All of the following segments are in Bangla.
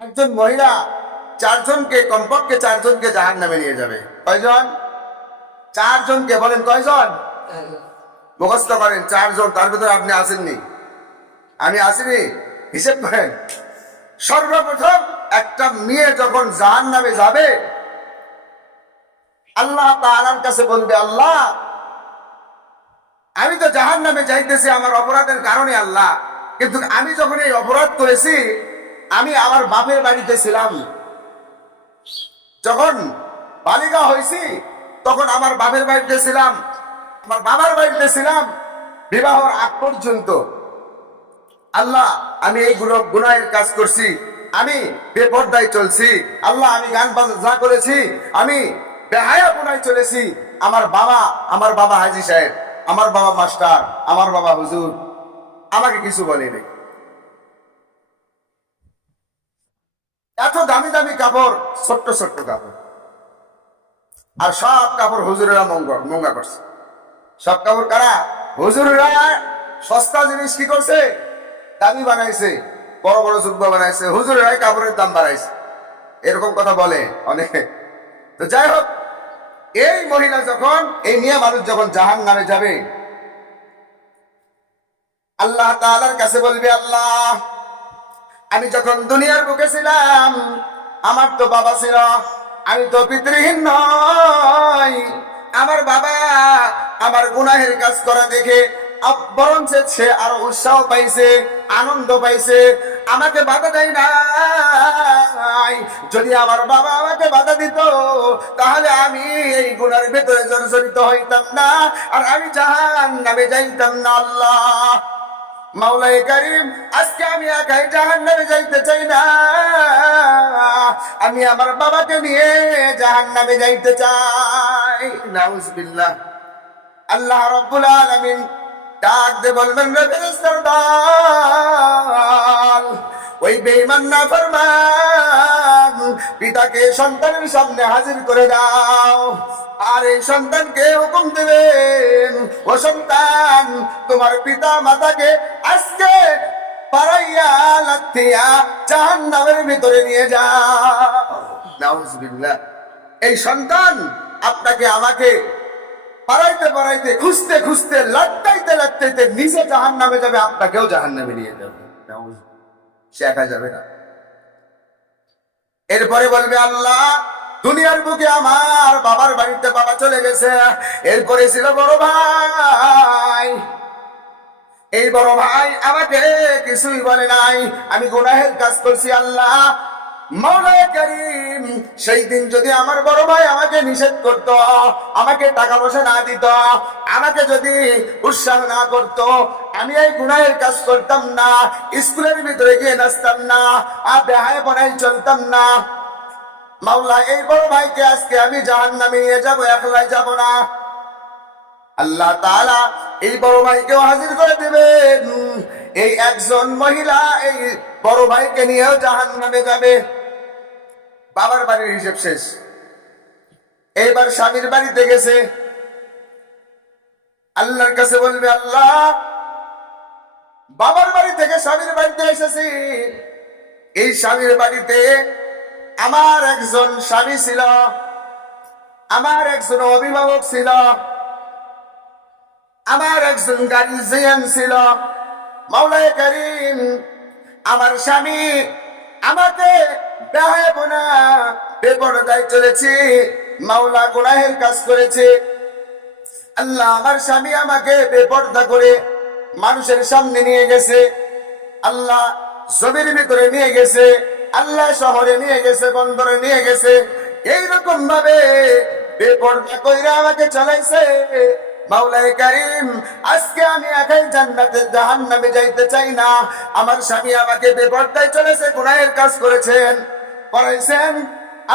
একজন মহিলা কমপক্ষে চারজনকে জাহান্নামে নিয়ে যাবে। কয়জন? চারজনকে। বলেন কয়জন? মুখস্থ করেন, চারজন। তার ভিতরে আপনি আসেননি, আমি আসিনি, হিসেব করেন। সর্বপ্রথম একটা মেয়ে যখন জাহান্নামে যাবে, আল্লাহ তাআলার কাছে বলবে, আল্লাহ আমি তো জাহান্নামে যাইতেছি আমার অপরাধের কারণে আল্লাহ, কিন্তু আমি যখন এই অপরাধ করেছি, আমি আমার বাপের বাড়িতে ছিলাম। যখন বালিকা হয়েছি তখন আমার বাপের বাড়িতে ছিলাম, আমার বাবার বাড়িতে ছিলাম বিবাহর আগ পর্যন্ত। আল্লাহ আমি এইগুলো গুনাহের কাজ করছি, আমি বেপরদায় চলছি আল্লাহ, আমি গান বাজনা করেছি, আমি বেহায়া গুনায় চলেছি। আমার বাবা হাজী সাহেব, আমার বাবা মাস্টার, আমার বাবা হুজুর আমাকে কিছু বলেনি। এত দামি দামি কাপড়, ছোট্ট ছোট্ট কাপড়, আর সব কাপড় হুজুরেরা মঙ্গা করছে। সব কাপড় কারা? হুজুরেরা। সস্তা জিনিস কি করছে? দামি বানাইছে, বড় বড় যুব্বা বানাইছে, হুজুরেরাই কাপড়ের দাম বাড়াইছে। এরকম কথা বলে অনেকে। তো যাই হোক, এই মহিলা যখন, এই নিয়ে মানুষ যখন জাহান্নামে যাবে, আল্লাহ তাআলার কাছে বলবে, আল্লাহ আমি যখন দুনিয়ার বুকে ছিলাম আমার তো বাবা ছিল, আমি তো পিতৃহীন নই। আমার বাবা আমার গুনাহের কাজ করা দেখে বরঞ্চ সে আরো উৎসাহ পাইছে, আনন্দ পাইছে, আমাকে বাধা দেয় নাই। যদি আমার বাবা আমাকে বাধা দিত তাহলে আমি এই গুনার ভেতরে জর্জরিত হইতাম না, আর আমি জাহান্নামে যাইতাম না। আল্লাহ মাওলায়ে কারীম, আজকে আমি একাই জাহান্নামে যাইতে চাই না, আমি আমার বাবাকে নিয়ে জাহান্নামে যাইতে চাই। নাউজুবিল্লাহ। আল্লাহ রাব্বুল আলামিন ডাক দিয়ে বলবেন, রে ফেরেশতার দল, ওই বেঈমান নাফরমান পিতাকে সন্তানের সামনে হাজির করে দাও। আর এই সন্তানকে হুকুম দিবেন, ও সন্তান তোমার পিতা মাতাকে আজকে পারাইয়া লাথিয়া জাহান্নামের ভিতরে নিয়ে যাও। নাউজুবিল্লাহ। এই সন্তান আপনাকে আমাকে পারাইতে পারাইতে, খুঁজতে খুঁজতে, লাট্টাইতে লাট্টাইতে নিজে জাহান্নামে যাবে, আপনাকেও জাহান্নামে নিয়ে যাবে। সে একা যাবে না। এরপরে বলবে, আল্লাহ দুনিয়ার বুকে আমার বাবার বাড়িতে বাবা চলে গেছে, এরপরে ছিল বড় ভাই। এই বড় ভাই আমাকে কিছুই বলে নাই, আমি গুনাহের কাজ করছি। আল্লাহ মাওলায়ে কারীম, সেই দিন যদি আমার বড় ভাই আমাকে নিষেধ করত, আমাকে টাকা পয়সা না দিত, আমাকে যদি উৎসাহ না করত, আমি এই গুনাহের কাজ করতাম না, স্কুলের ভিতরে গিয়ে নাচতাম না, আর বেহায় বনাই চলতাম না। মাওলা এই বড় ভাইকে আজকে আমি জাহান্নামে নিয়ে যাবো, একলাই যাব না। আল্লাহ তাআলা এই বড় ভাইকেও হাজির করে দিবেন। এই একজন মহিলা এই বড় ভাইকে নিয়েও জাহান্নামে যাবে। বাবার বাড়ির হিসেব শেষ, এইবার স্বামীর বাড়িতে গেছে। আল্লাহর কাছে বলবে, আল্লাহ বাবার বাড়ি থেকে স্বামীর বাড়িতে এসেছি, এই স্বামীর বাড়িতে আমার একজন স্বামী ছিল, আমার একজন অভিভাবক ছিল, আমার একজন গার্জিয়ান ছিল। মাওলায়ে কারীম, আমার স্বামী আমাকে বেহায়াপনা, বেপরদায় চলেছি, মাওলা গুনাহের কাজ করেছে। আল্লাহ আমার স্বামী আমাকে বেপরদা করে মানুষের সামনে নিয়ে গেছে, আল্লাহ জমির ভিতরে নিয়ে গেছে, আল্লাহ শহরে নিয়ে গেছে, বন্দরে নিয়ে গেছে, এইরকম ভাবে বেপরদা কইরা আমাকে চালাইছে। মাওলায়ে কারীম, আজকে আমি একাই জান্নাতে জাহান্নামে যাইতে চাই না। আমার স্বামী আমাকে বেপরদায় চলেছে, গুনাহের কাজ করেছেন, করাইছেন।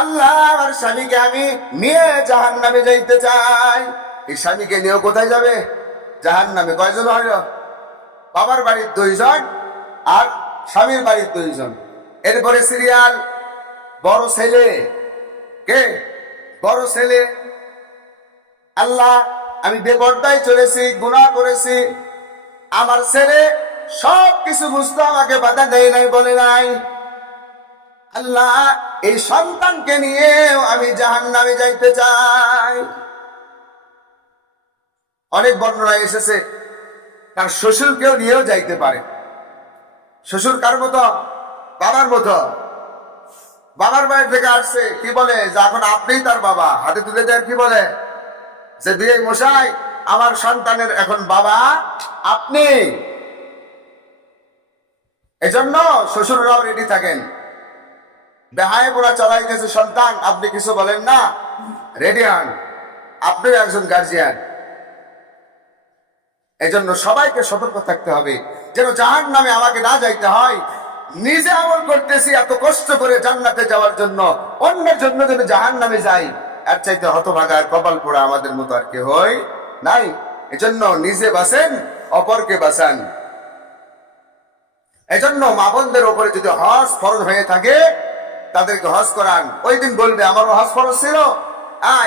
আল্লাহ আমার স্বামীকে আমি নিয়ে জাহান্নামে যাইতে চাই। এই স্বামীকে নিয়ে কোথায় যাবে? জাহান্নামে। কয়জন হইল? বাবার বাড়ির 2 জন আর স্বামীর বাড়ির 2 জন। এরপরে সিরিয়াল বড় ছেলে। কে? বড় ছেলে। আল্লাহ আমি বেপরদায় চলেছি, গুনাহ করেছি, আমার ছেলে সব কিছু বুঝতো, আমাকে বাধা দেয় নাই, বলে নাই। আল্লাহ, এই সন্তানকে নিয়েও আমি জাহান্নামে যাইতে চাই। অনেক বর্ণনা এসেছে তার শ্বশুরকেও নিয়েও যাইতে পারে। শ্বশুর কার মতো? বাবার মতো। বাবার বাড়ি থেকে আসছে, কি বলে যে এখন আপনিই তার বাবা, হাতে তুলে দেন, কি বলে যে বিয়ে মশাই আমার সন্তানের এখন বাবা আপনি। এজন্য শ্বশুররাও রেডি থাকেন। বেহায় পোড়া চালাইতেছে সন্তান, আপনি কিছু বলেন না, রেডি হন, আপনিও একজন গার্জিয়ান। এজন্য সবাইকে সতর্ক থাকতে হবে যেন জাহান্নামে আমাকে না যাইতে হয়। নিজে আমল করতেছি এত কষ্ট করে জান্নাতে যাওয়ার জন্য, অন্যের জন্য যেন জাহান্নামে যাই, এর চাইতে হতভাগা আর কপাল পোড়া আমাদের মতো আর কে হয় নাই। এজন্য নিজে বাঁচেন, অপরকে বাঁচান। এজন্য মা বোনদের উপরে যদি হজ ফরজ হয়ে থাকে তাদেরকে হজ করান। ওই দিন বলবে আমারও হজ ফরজ ছিল,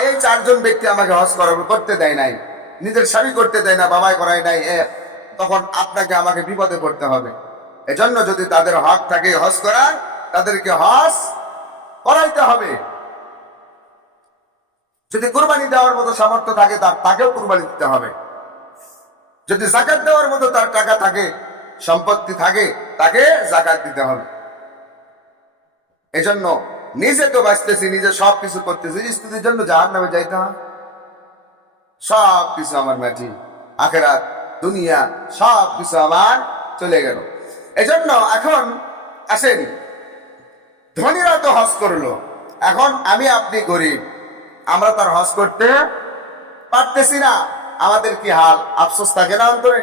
এই 4 জন ব্যক্তি আমাকে হজ করতে দেয় নাই, নিজের স্বামী করতে দেয় না, বাবাই করায় নাই, তখন আপনাকে আমাকে বিপদে পড়তে হবে। এজন্য যদি তাদের হক থাকে হজ করার, তাদেরকে হজ করাইতে হবে। যদি কুরবানি দেওয়ার মতো সামর্থ্য থাকে তাকেও কুরবানি দিতে হবে। যদি যাকাত দেওয়ার মতো তার টাকা থাকে, সম্পত্তি থাকে, তাকে যাকাত দিতে হবে। এজন্য নিজে তো বাঁচতেছি, নিজে সবকিছু করতেছি, স্ত্রীর জন্য জাহান্নামে যাইতে হয়? সবকিছু আমার মাটি, আখেরাত, দুনিয়া সবকিছু আমার চলে গেল। এজন্য এখন আসেন, ধনীরা তো হজ করলো, এখন আমি আপনি গরিব, আমরা তার হজ করতে পারতেছি না, আমাদের কি হাল? আফসোস থাকে না অন্তরে?